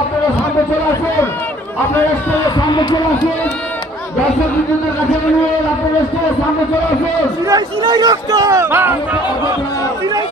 আপনারা সামনে চলে আসুন, আপনারা স্টেজের সামনে চলে আসুন। দর্শক বিন্দুদের কাছে অনুরোধ, আপনারা স্টেজের সামনে চলে আসুন।